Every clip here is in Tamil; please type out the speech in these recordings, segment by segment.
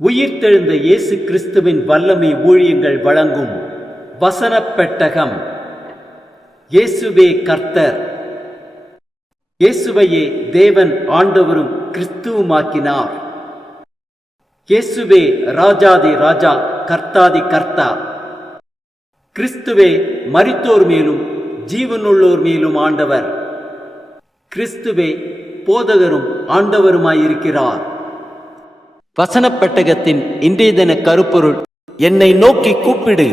உயிர்த்தெழுந்த இயேசு கிறிஸ்துவின் வல்லமை ஊழியங்கள் வழங்கும் வசனப் பெட்டகம். இயேசுவே கர்த்தர். இயேசுவையே தேவன் ஆண்டவரும் கிறிஸ்துவுமாக்கினார். இயேசுவே ராஜாதி ராஜா, கர்த்தாதி கர்த்தா. கிறிஸ்துவே மரித்தோர் மேலும் ஜீவனுள்ளோர் மேலும் ஆண்டவர். கிறிஸ்துவே போதகரும் ஆண்டவருமாயிருக்கிறார். வசனப் பெட்டகத்தின் இன்றைய தின கருப்பொருள்: என்னை நோக்கி கூப்பிடு.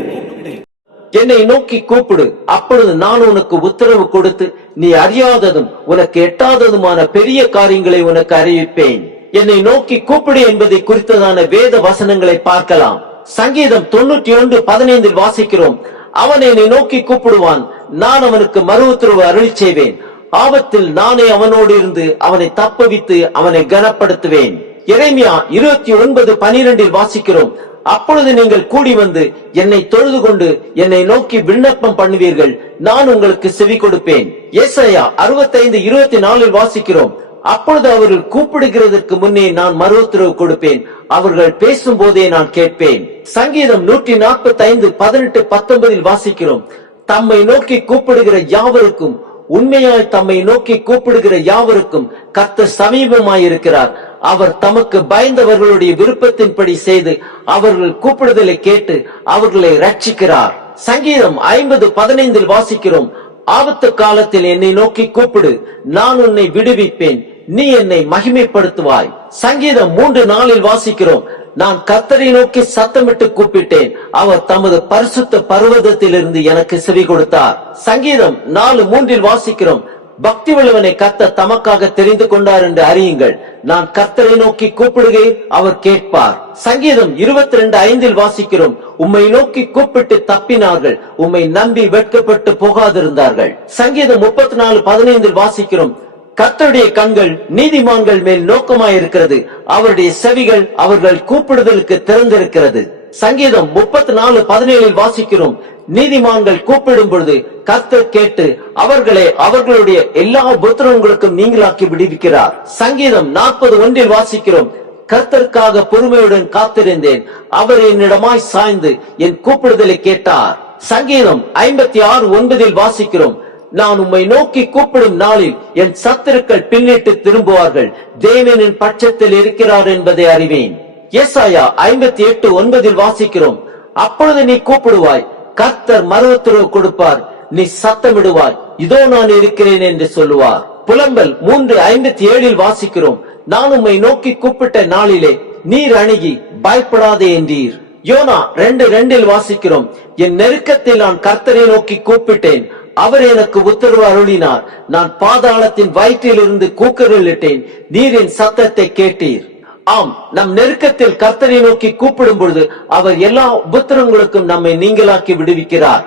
என்னை நோக்கி கூப்பிடு, அப்பொழுது நான் உனக்கு உத்தரவு கொடுத்து நீ அறியாததும் உனக்கு எட்டாததுமான பெரிய காரியங்களை உனக்கு அறிவிப்பேன். என்னை நோக்கி கூப்பிடு என்பதை குறித்ததான வேத வசனங்களை பார்க்கலாம். சங்கீதம் 91:15 வாசிக்கிறோம்: அவன் என்னை நோக்கி கூப்பிடுவான், நான் அவனுக்கு மறு உத்தரவு அருளி செய்வேன். ஆபத்தில் நானே அவனோடு இருந்து அவனை தப்புவித்து அவனை கனப்படுத்துவேன். எரேமியா 29:12 வாசிக்கிறோம்: அப்பொழுது நீங்கள் கூடி வந்து என்னை தொழுது கொண்டு என்னை நோக்கி விண்ணப்பம் பண்ணுவீர்கள், நான் உங்களுக்கு செவி கொடுப்பேன். ஏசாயா 65:24 வாசிக்கிறோம்: அப்பொழுது அவர்கள் கூப்பிடுகிறதற்கு முன்னே நான் மறு உத்தரவு கொடுப்பேன், அவர்கள் பேசும் போதே நான் கேட்பேன். சங்கீதம் 145:18-19 வாசிக்கிறோம்: தம்மை நோக்கி கூப்பிடுகிற யாவருக்கும், உண்மையாய் தம்மை நோக்கி கூப்பிடுகிற யாவருக்கும் கர்த்தர் சமீபமாயிருக்கிறார். அவர் தமக்கு பயந்தவர்களுடைய விருப்பத்தின்படி செய்து அவர்கள் கூப்பிடுதலை கேட்டு அவர்களை ரட்சிக்கிறார். சங்கீதம் 50:15 வாசிக்கிறோம்: ஆபத்து காலத்தில் என்னை நோக்கி கூப்பிடு, நான் உன்னை விடுவிப்பேன், நீ என்னை மகிமைப்படுத்துவாய். சங்கீதம் 3:4 வாசிக்கிறோம்: நான் கர்த்தரை நோக்கி சத்தமிட்டு கூப்பிட்டேன், அவர் தமது பரிசுத்த பர்வதத்திலிருந்து எனக்கு செவி கொடுத்தார். சங்கீதம் 4:3 வாசிக்கிறோம்: பக்தி உள்ளவனை கர்த்தர் தமக்காக தெரிந்து கொண்டார் என்று அறியுங்கள், நான் கர்த்தரை நோக்கி கூப்பிடுகிறேன், அவர் கேட்பார். சங்கீதம் 22:5 வாசிக்கிறோம்: உம்மை நோக்கி கூப்பிட்டு தப்பினார்கள், உம்மை நம்பி வெட்கப்பட்டு போகாதிருந்தார்கள். சங்கீதம் 34:15 வாசிக்கிறோம்: கர்த்தருடைய கண்கள் நீதிமான்கள் மேல் நோக்கமாயிருக்கிறது, அவருடைய செவிகள் அவர்கள் கூப்பிடுதலுக்கு திறந்திருக்கிறது. சங்கீதம் 34:17 வாசிக்கிறோம்: நீதிமான்கள் கூப்பிடும் பொழுது கர்த்தர் கேட்டு அவர்களை அவர்களுடைய எல்லா உபத்திரவங்களுக்கும் நீங்களாக்கி விடுவிக்கிறார். சங்கீதம் 40:1 வாசிக்கிறோம்: கர்த்தருக்காக பொறுமையுடன் காத்திருந்தேன், அவர் என்னிடமாய் சாய்ந்து என் கூப்பிடுதலை கேட்டார். சங்கீதம் 56:9 வாசிக்கிறோம்: நான் உம்மை நோக்கி கூப்பிடும் நாளில் என் சத்துருக்கள் பின்னிட்டு திரும்புவார்கள், தேவனின் பட்சத்தில் இருக்கிறார் என்பதை அறிவேன். ஏசாயா 58:9 வாசிக்கிறோம்: அப்பொழுது நீ கூப்பிடுவாய், கர்த்தர் மறு உத்தரவு கொடுப்பார், நீ சத்தமிடுவாய், இதோ நான் இருக்கிறேன் என்று சொல்லுவார். புலம்பல் 3:57 வாசிக்கிறோம்: நான் உம்மை நோக்கி கூப்பிட்ட நாளிலே நீர் அணுகி பயப்படாதே என்றீர். யோனா 2:2 வாசிக்கிறோம்: என் நெருக்கத்தில் நான் கர்த்தரை நோக்கி கூப்பிட்டேன், அவர் எனக்கு உத்தரவு அருளினார், நான் பாதாளத்தின் வயிற்றிலிருந்து கூக்குரலிட்டேன், நீர் என் சத்தத்தை கேட்டீர். ஆம், நம் நெருக்கத்தில் கர்த்தரை நோக்கி கூப்பிடும் பொழுது அவர் எல்லா உபத்திரங்களுக்கும் நம்மை நீங்களாக்கி விடுவிக்கிறார்.